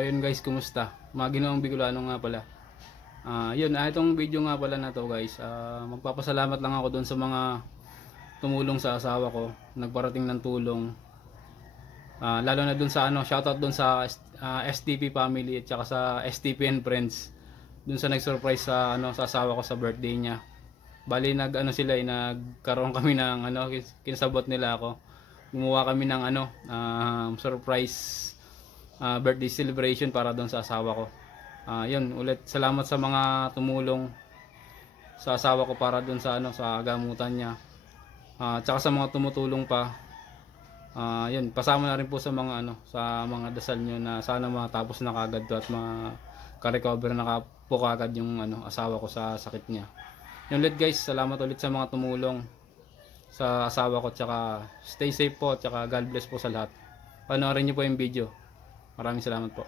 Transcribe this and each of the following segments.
So yun guys, kumusta? Mga ginoong Bicolano nga pala. Itong video nga pala na to guys. Magpapasalamat lang ako doon sa mga tumulong sa asawa ko, nagparating ng tulong. Lalo na doon sa shoutout doon sa STP family at saka sa STP and friends. Doon sa nag-surprise sa sa asawa ko sa birthday niya. Bali nagkaroon kami ng kinasabot nila ako. Gumawa kami ng surprise birthday celebration para doon sa asawa ko. Ulit salamat sa mga tumulong sa asawa ko para doon sa sa gamutan niya. Tsaka sa mga tumutulong pa. Pasama na rin po sa mga dasal niyo na sana matapos na kagad to at maka-recover na po kagad yung asawa ko sa sakit niya. Ulit guys, salamat ulit sa mga tumulong sa asawa ko, tsaka stay safe po, tsaka God bless po sa lahat. Panoorin niyo po yung video. Maraming salamat po.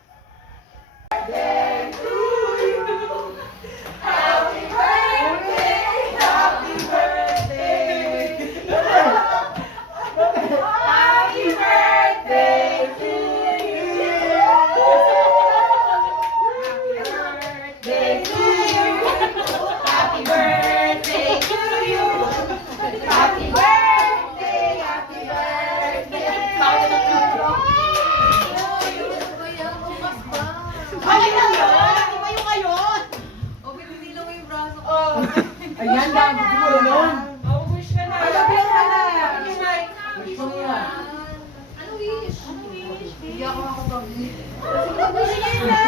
Ayan lang, siguro nun. Wish ka na. Palabihan ka na. Wish mo yan. Ano wish? Ano wish? Hindi ako makapag-wish. Wish niya na!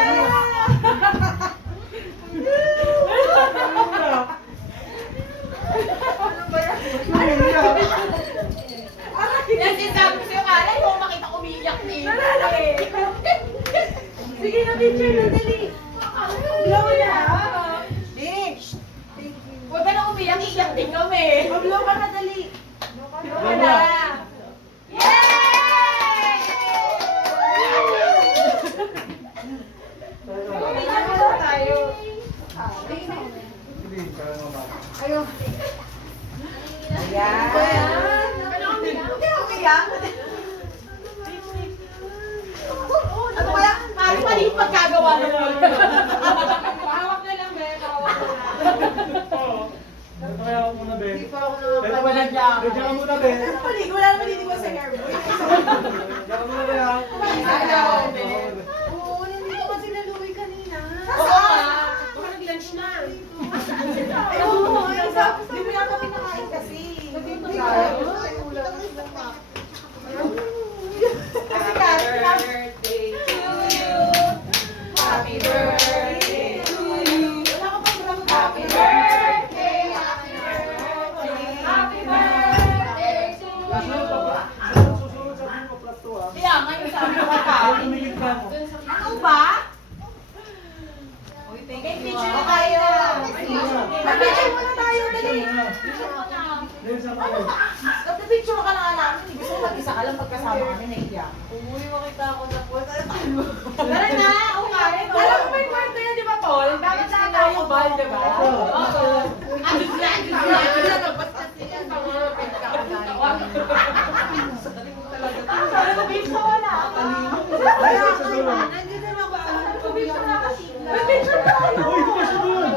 Yan sinasabi ko sa'yo, Kala, yung makita ko umiiyak ni. Sige na, picture na, dali. Blow na. Dish! Huwag ka na umiyak, iiyak din kami. Blow ka na, dali. Blow na. Yay! Umiyak na tayo. Ayun. Ayan. Huwag ka na umiyak. Ano kaya? Mali yung pagkagawa ng hawak na lang, be. Hawak na lang. Ito kaya ako muna, Ben. Hindi pa ako Pero nakapag-wish. Diyan ka muna, Ben. Wala naman hindi ko sa hairboy. Diyan ka muna, Ben, ha? Ayaw, be. Oo, nandito kasi naluwi kanina. Oo nga. Baka nag-lunch na. Oo, di mo yata pinakain kasi. Kasi birthday to you. Happy birthday to you. Happy birthday. Happy birthday. Happy birthday to you. Susunod sa mga plat to, ha? Kaya ngayon sabi ko ka. Tumigil ka mo. Ano ba? May picture na tayo. Mag-picture muna tayo, dali. Ben, sa mga. Nagpipicture ka na namin. Gusto mo mag-isa ka lang pagkasama kami na iyak. Uy, makita ako na po. Tara na, umarin. Alam mo ba yung kwarto yan, di ba, Paul? Dapat na tayo bal, di ba? Oo. Adus na, adus na. Basta sila sa Sabi ko, picture ko na. Nandito na ako sa Picture na kasi. Uy, ito ka siya doon.